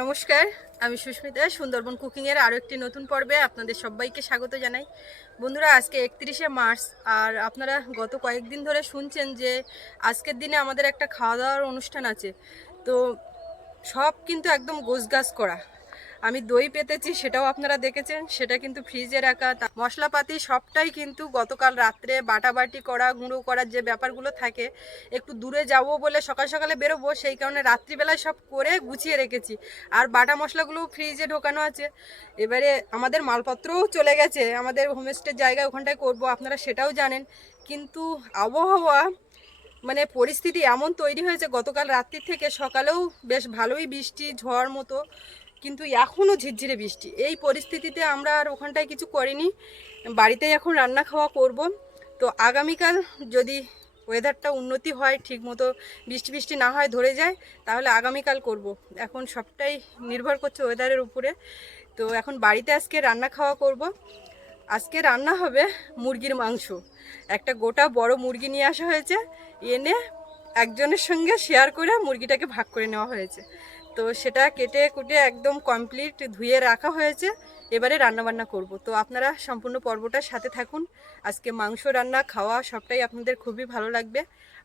নমস্কার, আমি সুস্মিতা। সুন্দরবন কুকিংয়ের আরও একটি নতুন পর্বে আপনাদের সবাইকে স্বাগত জানাই। বন্ধুরা, আজকে 31শে মার্চ, আর আপনারা গত কয়েকদিন ধরে শুনছেন যে আজকের দিনে আমাদের একটা খাওয়া দাওয়ার অনুষ্ঠান আছে। তো সব কিন্তু একদম গোছগাছ করা। আমি দই পেতেছি, সেটাও আপনারা দেখেছেন, সেটা কিন্তু ফ্রিজে রাখা। মশলাপাতি সবটাই কিন্তু গতকাল রাত্রে বাটাবাটি করা, গুঁড়ো করার যে ব্যাপারগুলো থাকে, একটু দূরে যাব বলে সকাল সকালে বেরোবো, সেই কারণে রাত্রিবেলায় সব করে গুছিয়ে রেখেছি। আর বাটা মশলাগুলোও ফ্রিজে ঢোকানো আছে। এবারে আমাদের মালপত্রও চলে গেছে, আমাদের হোমস্টের জায়গায় ওখানটায় করব, আপনারা সেটাও জানেন। কিন্তু আবহাওয়া মানে পরিস্থিতি এমন তৈরি হয়েছে, গতকাল রাত্রি থেকে সকালেও বেশ ভালোই বৃষ্টি, ঝড় মতো, কিন্তু এখনও ঝিরঝিরে বৃষ্টি। এই পরিস্থিতিতে আমরা আর ওখানটায় কিছু করিনি, বাড়িতেই এখন রান্না খাওয়া করব। তো আগামীকাল যদি ওয়েদারটা উন্নতি হয়, ঠিক মতো বৃষ্টি বৃষ্টি না হয়, ধরে যায়, তাহলে আগামীকাল করব। এখন সবটাই নির্ভর করছে ওয়েদারের উপরে। তো এখন বাড়িতে আজকে রান্না খাওয়া করব। আজকে রান্না হবে মুরগির মাংস। একটা গোটা বড় মুরগি নিয়ে আসা হয়েছে, এনে একজনের সঙ্গে শেয়ার করে মুরগিটাকে ভাগ করে নেওয়া হয়েছে। তো সেটা কেটে কুটে একদম কমপ্লিট ধুয়ে রাখা হয়েছে। এবারে রান্নাবান্না করব। তো আপনারা সম্পূর্ণ পর্বটার সাথে থাকুন। আজকে মাংস রান্না খাওয়া সবটাই আপনাদের খুবই ভালো লাগবে।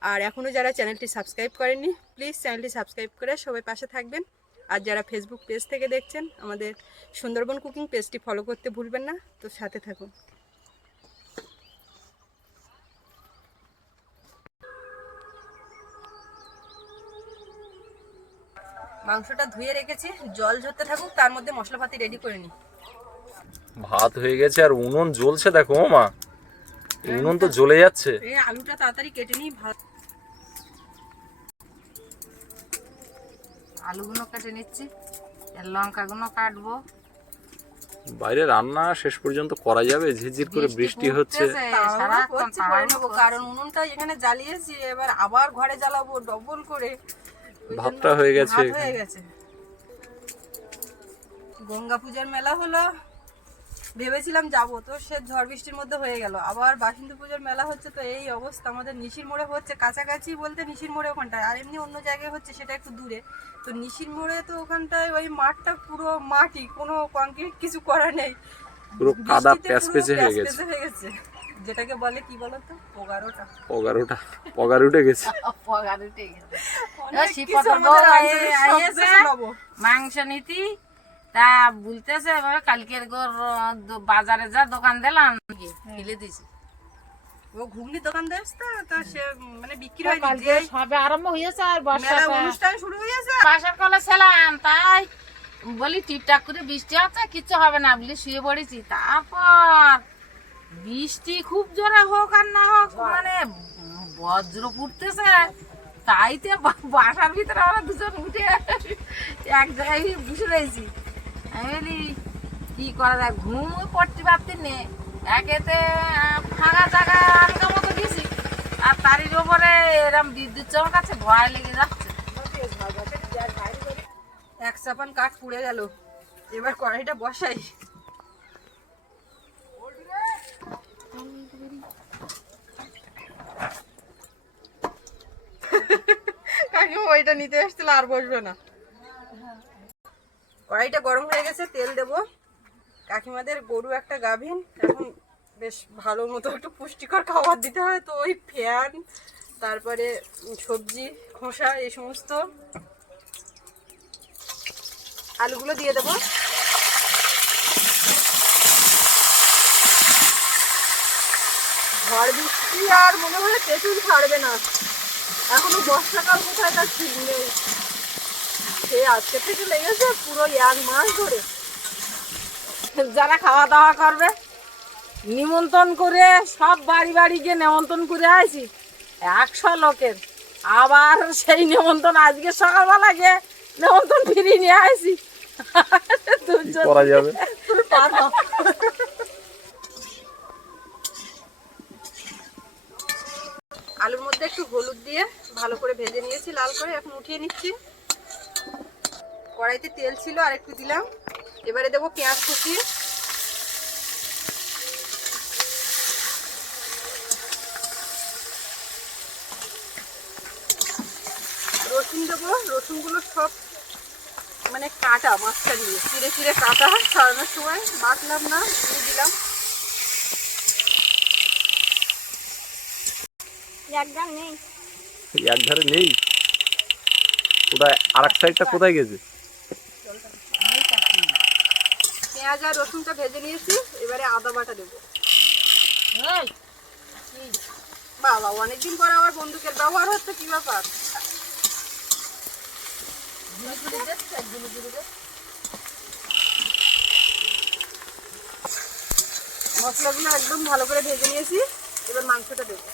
আর এখনও যারা চ্যানেলটি সাবস্ক্রাইব করেননি, প্লিজ চ্যানেলটি সাবস্ক্রাইব করে সবাই পাশে থাকবেন। আর যারা ফেসবুক পেজ থেকে দেখছেন, আমাদের সুন্দরবন কুকিং পেজটি ফলো করতে ভুলবেন না। তো সাথে থাকুন। মাংসটা ধুয়ে রেখেছি, জল ঝরতে থাকুক, তার মধ্যে মশলাপাতি রেডি করে নিই। ভাত হয়ে গেছে আর উনুন জ্বলছে, দেখো মা, উনুন তো জ্বলে যাচ্ছে। এই আলুটা তাড়াতাড়ি কেটে নিই। আলুগুলো কেটে নিচ্ছি, আর লঙ্কাগুলো কাটবো। বাইরে রান্না শেষ পর্যন্ত করা যাবে? ঝিরঝির করে বৃষ্টি হচ্ছে, কারণ উনুনটা এখানে জ্বালিয়েছি, এবার আবার ঘরে জ্বালাবো ডবল করে। ভাতটা হয়ে গেছে। গঙ্গা পূজার মেলা হলো, ভেবেছিলাম যাবো, তো সে ঝড় বৃষ্টির মধ্যে হয়ে গেল। আবার বাসন্তী পুজোর মেলা হচ্ছে, তো এই অবস্থা। আমাদের নিশির মোড়ে হচ্ছে, কাছাকাছি বলতে নিশির মোড়ে ওখানটায়, আর এমনি অন্য জায়গায় হচ্ছে, সেটা একটু দূরে। তো নিশির মোড়ে তো ওখানটায় ওই মাঠটা পুরো মাটি, কোনো কংক্রিট কিছু করা নেই, পুরো কাদা প্যাচপ্যাচে হয়ে গেছে। যেটাকে বলে কি বলতো, পগারোটা পগার উঠে গেছে। মাংস নীতি তা বলতেছে কালকের বাজারে যা দোকান দিলাম ফেলে দিছি। ও ঘুগনি দোকান দেয়, তো সে মানে বিক্রি হয়, সবে আরম্ভ হয়েছে আর অনুষ্ঠান শুরু হয়েছে। বাসার কলে ছিলাম, তাই বলি টিপটাক করে বৃষ্টি হচ্ছে, কিচ্ছু হবে না বলি শুয়ে পড়েছি। তারপর বৃষ্টি খুব জোরে হোক আর না হোক, মানে বজ্র পড়তেছে, তাইতে বাসার ভিতরে আমরা দুজন উঠে এক জায়গায় বসে রয়েছি। আমি বলি কি করা যায়, ঘুম পড়তে পারতি নে, একেতে ফাঁকা জায়গা আলগা মতো গেছি, আর তারই ওপরে এরকম বিদ্যুৎ চমকাচ্ছে, ভয় লেগে যাচ্ছে। এক চাপান কাঠ পুড়ে গেল। এবার কড়াইটা বসাই। কাকিমা ওইটা নিতে এসেছিল, আর বসবে না। কড়াইটা গরম হয়ে গেছে, তেল দেব। কাকিমাদের গরু একটা গাভীন, এখন বেশ ভালো মতো একটু পুষ্টিকর খাবার দিতে হয়, তো ওই ফ্যান, তারপরে সবজি খোসা, এই সমস্ত। আলুগুলো দিয়ে দেবো। ঝড় বৃষ্টি আর মনে হয় পেছন ছাড়বে না, এখনো বর্ষাকাল কোথায় তার ঠিক নেই। সে আজকে থেকে লেগেছে পুরো 1 মাস ধরে। যারা খাওয়া দাওয়া করবে নিমন্ত্রণ করে, সব বাড়ি বাড়ি গিয়ে নিমন্ত্রণ করে আসি 100 লোকের, আবার সেই নিমন্ত্রণ আজকে সকালবেলা গিয়ে নিমন্ত্রণ ফিরিয়ে নিয়ে আসি। করা যাবে। আলুর মধ্যে একটু হলুদ দিয়ে ভালো করে ভেজে নিয়েছি লাল করে, এখন উঠিয়ে নিচ্ছি। কড়াইতে তেল ছিল, আর একটু দিলাম। এবারে দেবো পেঁয়াজ কুচি, রসুন দেবো। রসুনগুলো সব মানে কাটা মাছটা দিয়ে চিড়ে চিড়ে কাটা ছাড়ানোর সময় বাটলাম না, দিয়ে দিলাম। এক ধারে নেই, ওটা আর এক সাইডটা কোথায় গেছে? পেঁয়াজ আর রসুনটা ভেজে নিয়েছি, এবারে আদা বাটা দেবো। বাবা অনেকদিন পর আবার বন্দুকের ব্যবহার হচ্ছে, কি ব্যাপার? মশলাগুলো একদম ভালো করে ভেজে নিয়েছি, এবার মাংসটা দেবো।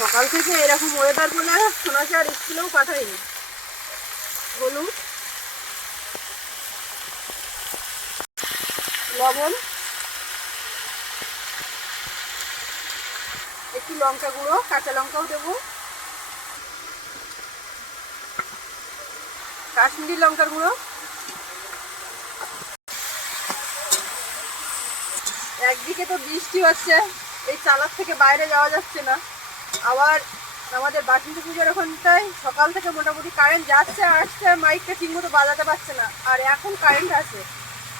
সকাল থেকে এরকম ওয়েদার বলে সোনাকে আর স্কুলেও পাঠাইনি। হলুদ, লবণ, একটু লঙ্কা গুঁড়ো, কাঁচা লঙ্কাও দেবো, কাশ্মীরি লঙ্কার গুঁড়ো। একদিকে তো বৃষ্টি হচ্ছে, এই চালার থেকে বাইরে যাওয়া যাচ্ছে না, আবার আমাদের বাসন্তী পুজোর ওখানটায় সকাল থেকে মোটামুটি কারেন্ট যাচ্ছে আসছে, মাইকটা ঠিকমতো বাজাতে পারছে না। আর এখন কারেন্ট আছে,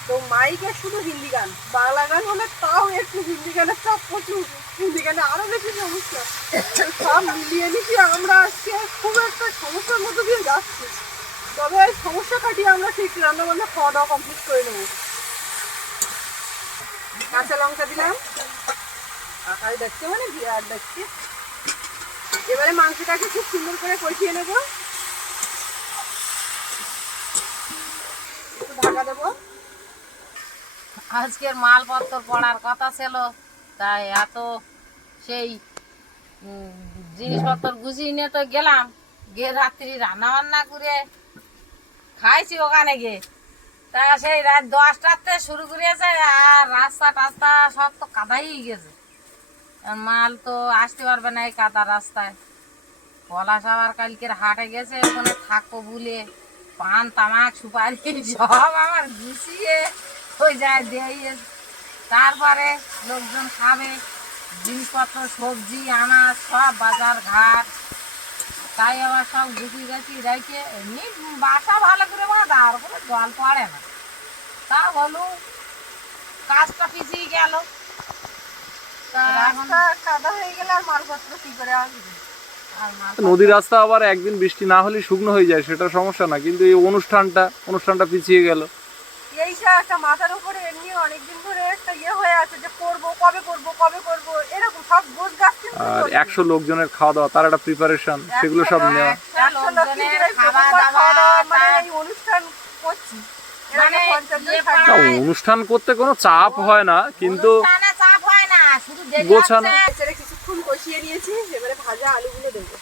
তো মাইকে শুধু হিন্দি গান, বাংলা গান হলে তাও একটু, হিন্দি গানের চাপ প্রচুর, হিন্দি গানে আরো বেশি সমস্যা। সব মিলিয়ে নিচ্ছি আমরা আজকে খুব একটা সমস্যার মধ্যে দিয়ে যাচ্ছি, তবে সমস্যা কাটিয়ে আমরা ঠিক রান্না বান্না খাওয়া দাওয়া কমপ্লিট করে নেব। কাঁচা লঙ্কা দিলাম, আকার দেখছে মানে বিরাট দেখছি। এবারে মাংসটাকে খুব সুন্দর করে কষিয়ে নেব, একটু ঢাকা দেবো। আজকের মালপত্র পড়ার কথা ছিল, তাই এত সেই জিনিসপত্র গুছিয়ে নিয়ে তো গেলাম, গিয়ে রাত্রি রান্না বান্না করে খাইছি ওখানে গিয়ে। তা সেই রাত 10টাতে শুরু করেছে, আর রাস্তা টাস্তা সব তো কাদাই গেছে, আর মাল তো আসতে পারবে না এই কাদা রাস্তায়। পলাশ আবার কালকের হাটে গেছে, ওখানে থাকবো বলে পান তামাক সুপারি সব আমার গুছিয়ে ওই যায় দিয়ে, তারপরে লোকজন খাবে, জিনিসপত্র সবজি আনাজ সব বাজার ঘাট, তাই আবার সব গুছিয়ে গেছি রেখে। এমনি বাসা ভালো করে বাঁধা, আর কোনো জল পড়ে না, তা হলো কাজটা পিছিয়ে গেল। তা এখন কাদা হয়ে গেলে আর মালপত্র কি করে আসবে? নদীর রাস্তা আবার একদিন বৃষ্টি না হলে শুকনো হয়ে যায়, সেটা সমস্যা না, কিন্তু এই অনুষ্ঠানটা পিছিয়ে গেল। এইটা একটা মাথার উপরে এমনি অনেকদিন ধরে একটা ইয়ে হয়ে আছে যে করবো, কবে করবো এরকম সব গোছ গাছ। আর 100 লোকজনের খাওয়া দাওয়া, তার একটা প্রিপারেশন, সেগুলো সব নেওয়া। মানে এই অনুষ্ঠান করছি, অনুষ্ঠান করতে কোনো চাপ হয় না, কিন্তু গোছানো। কিছুক্ষণ কষিয়ে নিয়েছি, এবারে ভাজা আলুগুলো দেবো।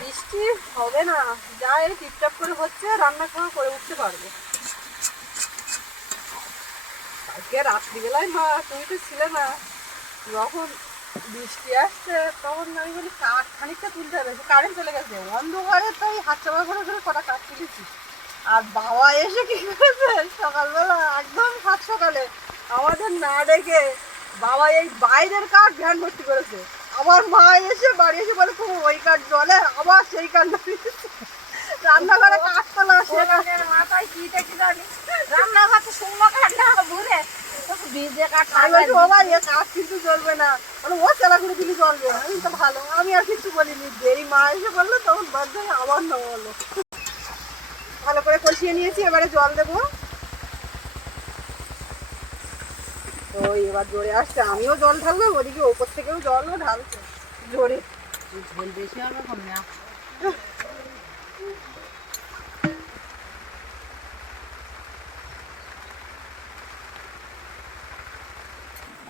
বৃষ্টি হবে না, যা এই টিপটাপ করে হচ্ছে, রান্না করে উঠতে পারবো। আজকে রাত্রিবেলায় মা তুমি তো ছিলে না, যখন বৃষ্টি আসছে তখন আমি বলি কাঠ খানিকটা তুলতে হবে, কারেন্ট চলে গেছে, অন্ধকারে তাই হাত চাপা করে করে কটা কাঠ তুলেছি। আর বাবা এসে কি করেছে সকালবেলা, একদম সাত সকালে আমাদের না ডেকে বাবা এই বাইরের কাঠ ভ্যান ভর্তি করেছে। আবার মা এসে বাড়ি এসে বলে তুমি ওই কাঠ জলে, আবার সেই কাঠ রান্নাঘরে কাঠ তোলা, সে কাঠের মাথায় কি দেখি জানি রান্নাঘরে শুকনো কাঠ না ঘুরে ভিজে কাঠ। আমি বলছি ও ভাই এ কাঠ কিন্তু জ্বলবে না, মানে ও চেলা করে দিলে জ্বলবে। আমি তো ভালো, আমি আর কিছু বলিনি, যেই মা এসে বললো তখন বাধ্য হয়ে আবার না বললো। ভালো করে কষিয়ে নিয়েছি, এবারে জল দেবো। তো এবার জোরে আসছে, আমিও জল ঢালবো, ওদিকে ওপর থেকেও জলও ঢালছে জোরে। ঝোল বেশি হবে কমে।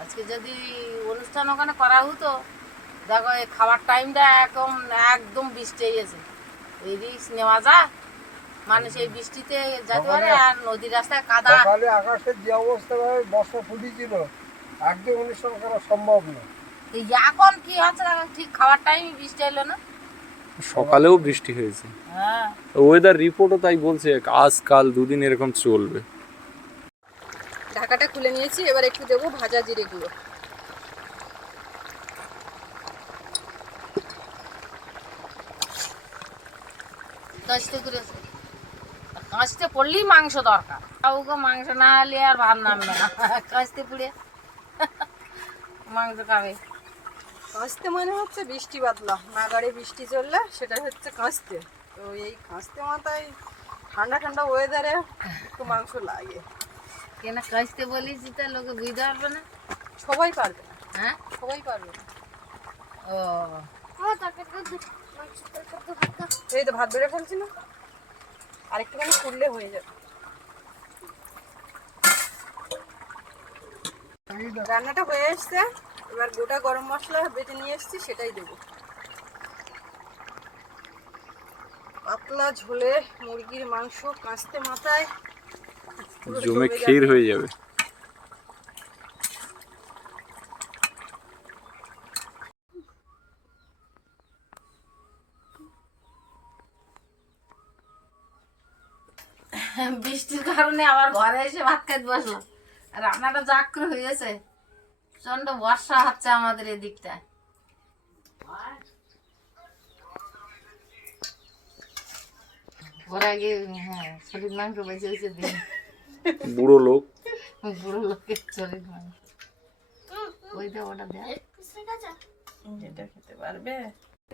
আজকে যদি অনুষ্ঠান ওখানে করা হতো, দেখো এই খাবার টাইমটা একদম বৃষ্টি হয়েছে, এই রিস্ক নেওয়া যায়, মানুষ এই বৃষ্টিতে যেতে পারে, আর নদীর রাস্তায় কাদা। সকালে আকাশের যে অবস্থা বর্ষা ফুটেছিল, একদম অনুষ্ঠান করা সম্ভব না। এখন কি হচ্ছে ঠিক খাবার টাইম বৃষ্টি এলো না, সকালেও বৃষ্টি হয়েছে। হ্যাঁ, ওয়েদার রিপোর্টও তাই বলছে, আজকাল দুদিন এরকম চলবে। ঢাকাটা খুলে নিয়েছি, এবার একটু দেবো ভাজা জিরে গুঁড়ো। কাঁচতে করেছে, কাঁচতে পড়লেই মাংস দরকার, কাউকে মাংস না হলে আর ভাত নামবে না, কাঁচতে পুড়ে মাংস খাবে। কাঁচতে মানে হচ্ছে বৃষ্টি বাদলা, নাগাড়ে বৃষ্টি চললে সেটা হচ্ছে কাঁচতে। তো এই কাঁচতে মাথায় ঠান্ডা ঠান্ডা ওয়েদারে একটু মাংস লাগে। কেন কাঁচতে বলেছি তা লোকে বুঝতে পারবে না। সবাই পারবে না, হ্যাঁ, সবাই পারবে না। ও এই তো ভাত বেড়ে ফেলছি না, আরেকটুখানি ফুললে হয়ে যাবে। রান্নাটা হয়ে এসছে, এবার গোটা গরম মশলা বেটে নিয়ে এসছি, সেটাই দেবো। পাতলা ঝোলে মুরগির মাংস কাঁচতে মাথায় পুরো জমে জমে ক্ষীর যাবে। হয়ে যাবে। বৃষ্টির কারণে আবার ঘরে এসে ভাত খাইতে বসলাম, রান্নাটা জাক করে হয়েছে। প্রচন্ড বর্ষা হচ্ছে আমাদের এদিকটায়। ওর আগে হ্যাঁ শরীর মাংস বেঁচে বেঁচে দিন, বুড়ো লোক। বুড়ো লোকের শরীর মাংস। ওইটা ওটা দেয়, এটা খেতে পারবে?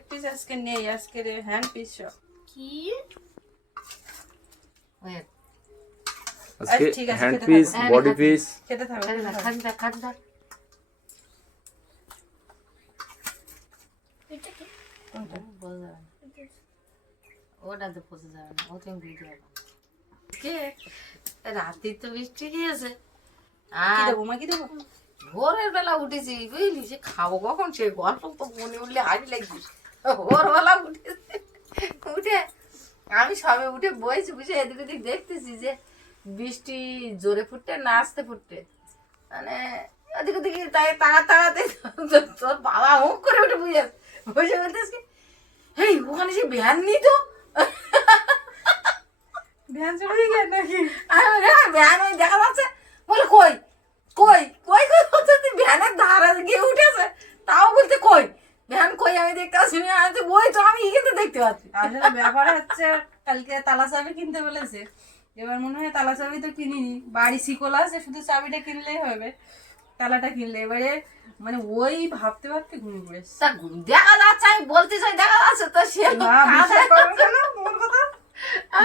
পিস আজকে নেই, আজকে হ্যান্ড পিস সব। কি ওই আজকে ঠিক আছে, হ্যান্ড খেতে পিস, থাকো। Body piece. খেতে থাকবে, খাদি থাক খাদি থাক খাদি থাক। বোঝা যাবে না, ওটাতে পচে যাবে না, ও তুমি বুঝতে পারবে না। কে রাতে তো বৃষ্টি গিয়েছে, কি আর দেবো মা, কি দেবো? ভোরের বেলা উঠেছি বুঝলি, সে খাবো কখন সে গল্প তো মনে উঠলে হাসি লাগছিস। ভোরবেলা উঠেছি, উঠে আমি সবে উঠে বইছি, বুঝে এদিক ওদিক দেখতেছি যে বৃষ্টি জোরে ফুটতে না আসতে ফুটতে, মানে ওদিক ওদিক তাই তাকাতে তোর বাবা মুখ করে উঠে বুঝে বসে বলতেছি, এই ওখানে সে ভ্যান নি তো। ভ্যান চলে গেছে নাকি? আমি বলি, হ্যাঁ ভ্যান ওই দেখা যাচ্ছে। বলে কই কই কই কই বলছে, তুই ভ্যানের ধারে গিয়ে উঠেছে, তাও বলতে কই ভ্যান কই, আমি দেখতে পাচ্ছি না। আমি বই তো আমি কিন্তু দেখতে পাচ্ছি। আসলে ব্যাপার হচ্ছে কালকে তালা চাবি কিনতে বলেছে, এবার মনে হয় তালা চাবি তো কিনিনি, বাড়ি শিকল আছে, শুধু চাবিটা কিনলেই হবে, তালাটা কিনলে। এবারে মানে ওই ভাবতে ভাবতে ঘুমিয়ে পড়েছে। তা দেখা যাচ্ছে, আমি বলতে চাই দেখা যাচ্ছে তো সে মা বিশ্বাস করবে না তোমার কথা?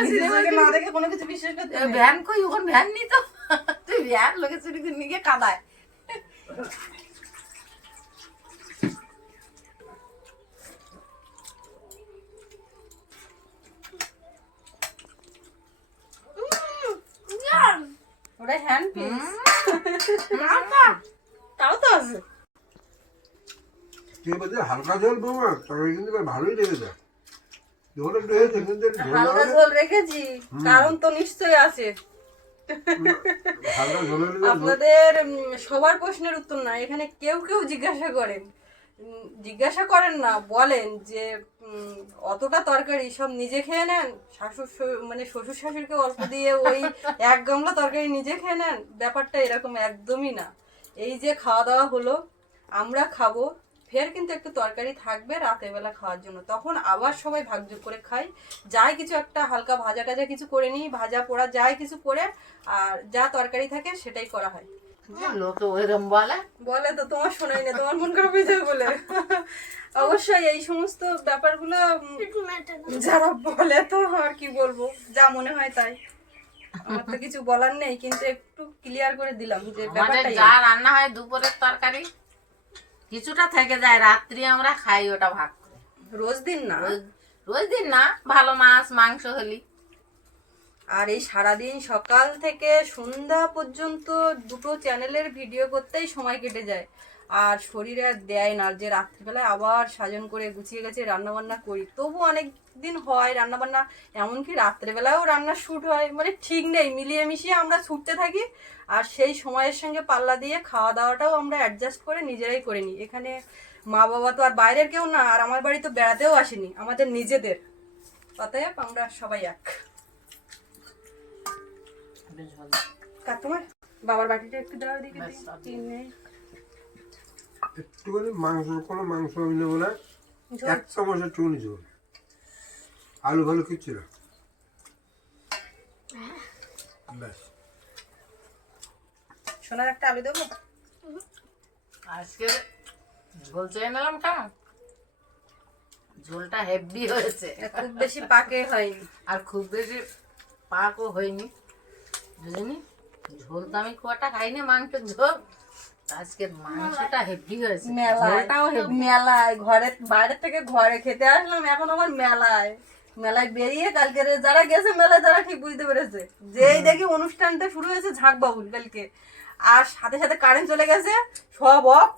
নিজের চোখে না দেখে কোনো কিছু বিশ্বাস করতে নেই। ভ্যান কই, ওখানে ভ্যান নি তো। তুই ভ্যান লোকে চুরি করে নিয়ে কাদায়। ওটা হ্যান্ড পিস, তাও তো আছে। তুই বলছিস হালকা ঝোল বৌমা, তরকারি কিন্তু বেশ ভালোই লেগেছে। ঝোল একটু হয়েছে কিন্তু একটু ঝোল হালকা হবে। ঝোল রেখেছি, কারণ তো নিশ্চয়ই আছে। হালকা ঝোল হলে আপনাদের সবার প্রশ্নের উত্তর না, এখানে কেউ কেউ জিজ্ঞাসা করেন, জিজ্ঞাসা করেন না, বলেন যে অতটা তরকারি সব নিজে খেয়ে নেন, মানে শ্বশুর শাশুড়িকে অল্প দিয়ে ওই এক গামলা তরকারি নিজে খেয়ে নেন। ব্যাপারটা এরকম একদমই না। এই যে খাওয়া দাওয়া হলো, আমরা খাবো, ফের কিন্তু একটু তরকারি থাকবে রাতের বেলা খাওয়ার জন্য, তখন আবার সবাই ভাগযোগ করে খাই। যাই কিছু একটা হালকা ভাজা টাজা কিছু করে নিই, ভাজা পোড়া যাই কিছু করে, আর যা তরকারি থাকে সেটাই করা হয়। লোকে ওইরকম বলে, বলে তো, তোমার শোনাই না, তোমার মন খারাপ হয়ে যাবে বলে। অবশ্যই এই সমস্ত ব্যাপারগুলো যারা বলে, তো আর কি বলবো, যা মনে হয় তাই। আমার তো কিছু বলার নেই, কিন্তু একটু ক্লিয়ার করে দিলাম যে আমাদের ব্যাপারটা যা রান্না হয় দুপুরের তরকারি কিছুটা থেকে যায়, রাত্রি আমরা খাই ওটা ভাগ করে। রোজ দিন না। রোজ দিন না, ভালো মাছ মাংস হলি। আর এই সারাদিন সকাল থেকে সন্ধ্যা পর্যন্ত দুটো চ্যানেলের ভিডিও করতেই সময় কেটে যায়, আর শরীরে আর দেয় না যে রাত্রিবেলায় আবার সাজন করে গুছিয়ে গেছে রান্নাবান্না করি। তবু অনেক দিন হয় রান্নাবান্না, এমনকি রাত্রেবেলায়ও রান্না শ্যুট হয়, মানে ঠিক নেই, মিলিয়ে মিশিয়ে আমরা ছুটতে থাকি। আর সেই সময়ের সঙ্গে পাল্লা দিয়ে খাওয়া দাওয়াটাও আমরা অ্যাডজাস্ট করে নিজেরাই করে নিই। এখানে মা বাবা তো আর বাইরের কেউ না, আর আমার বাড়ি তো বেড়াতেও আসেনি, আমাদের নিজেদের। অতএব আমরা সবাই এক। তোমার বাবার বাটিটা একটু দেওয়া দিকে একটুখানি মাংস, কোনো মাংস হইলে বলে 1 চামচ একটুখানি ঝোল, আলু ভালো কিচ্ছু না। ব্যাস সোনার একটা আলু দেবো? আজকে ঝোল চেয়ে নিলাম কেমন, ঝোলটা হেভি হয়েছে, খুব বেশি পাকে হয়নি আর খুব বেশি পাকও হয়নি, বুঝলি? ঝোল তো আমি খুব একটা খাইনি, মাংসের ঝোল। আজকের মাংসটা হেভি হয়েছে, ঝোলটাও হেভি। মেলায় ঘরে বাইরে থেকে ঘরে খেতে আসলাম, এখন আমার মেলায় মেলায় বেরিয়ে কালকে যারা গেছে মেলায় তারা ঠিক বুঝতে পেরেছে, যেই দেখি অনুষ্ঠানটা শুরু হয়েছে ঝাঁক বাবুল কালকে, আর সাথে সাথে কারেন্ট চলে গেছে, সব অফ।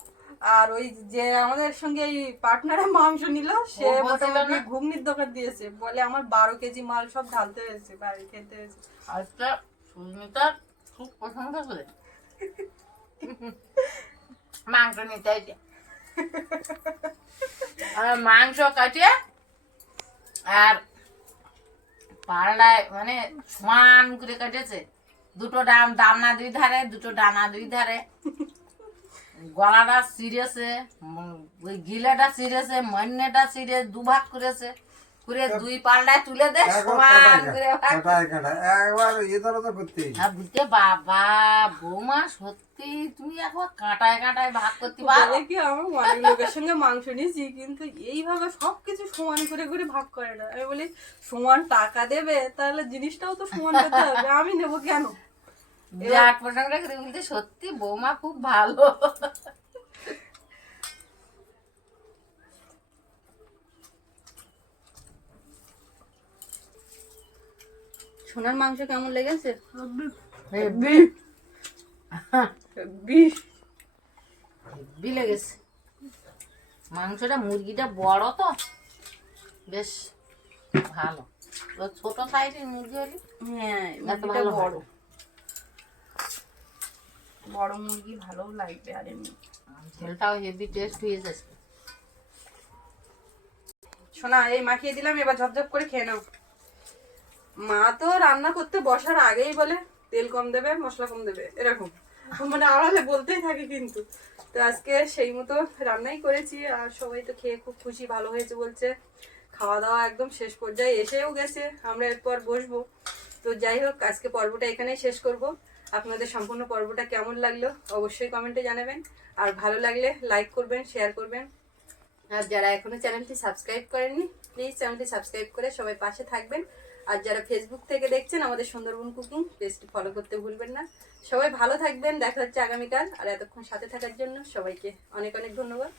আর ওই যে আমাদের সঙ্গে এই পার্টনারে মাংস নিল, সে ও বলছিল মোটামুটি না? ঘুগনির দোকান দিয়েছে, বলে আমার 12 কেজি মাল সব ঢালতে হয়েছে, বাড়ি খেতে হয়েছে। আজকে সুস্মিতা খুব পছন্দ করে মাংস নিতে হয়েছে, আর মাংস কাটিয়ে আর পাল্লায় মানে সমান করে কাটেছে, দুটো দামনা দুই ধারে, দুটো ডানা দুই ধারে, গলাটা ছিঁড়েছে, ওই গিলাটা ছিঁড়েছে, মন্যটা ছিঁড়ে দুভাগ করেছে, করে দুই পাল্লায় তুলে দে সমান করে ভাগ। কাটায় কাটায় একবার ধরো তো করতেই আর বুঝতে বাবা বৌমা সত্যি তুমি একবার কাটায় কাটায় ভাগ করতে পারো। বলে কি আমার অনেক লোকের সঙ্গে মাংস নিয়েছি, কিন্তু এইভাবে সবকিছু সমান করে করে ভাগ করে না। আমি বলি সমান টাকা দেবে তাহলে জিনিসটাও তো সমান করতে হবে, আমি নেবো কেন? বিরাট প্রসঙ্গটা করে বলতে সত্যি বৌমা খুব ভালো। সোনার মাংস কেমন লেগেছে? হেব্বি হেব্বি লেগেছে। মাংসটা মুরগিটা বড় তো বেশ ভালো, ছোট সাইজের মুরগি হলে হ্যাঁ, এত মুরগিটা ভালো বড়, হয়। বড় মুরগি ভালো লাগবে। আর এমনি ঝোলটাও হেভি টেস্ট হয়ে যাচ্ছে। সোনা এই মাখিয়ে দিলাম, এবার ঝপঝপ করে খেয়ে নাও। মা তো রান্না করতে বসার আগেই বলে তেল কম দেবে, মশলা কম দেবে, এরকম মানে আড়ালে বলতেই থাকে। কিন্তু তো আজকে সেই মতো রান্নাই করেছি, আর সবাই তো খেয়ে খুব খুশি, ভালো হয়েছে বলছে। খাওয়া দাওয়া একদম শেষ পর্যায়ে এসেও গেছে, আমরা এরপর বসবো। তো যাই হোক, আজকে পর্বটা এখানেই শেষ করব। আপনাদের সম্পূর্ণ পর্বটা কেমন লাগলো অবশ্যই কমেন্টে জানাবেন, আর ভালো লাগলে লাইক করবেন, শেয়ার করবেন। আর যারা এখনো চ্যানেলটি সাবস্ক্রাইব করেননি, প্লিজ চ্যানেলটি সাবস্ক্রাইব করে সবাই পাশে থাকবেন। আর যারা ফেসবুক থেকে দেখছেন আমাদের সুন্দরবন কুকিং পেজটি ফলো করতে ভুলবেন না। সবাই ভালো থাকবেন, দেখা হচ্ছে আগামীকাল। আর এতক্ষণ সাথে থাকার জন্য সবাইকে অনেক অনেক ধন্যবাদ।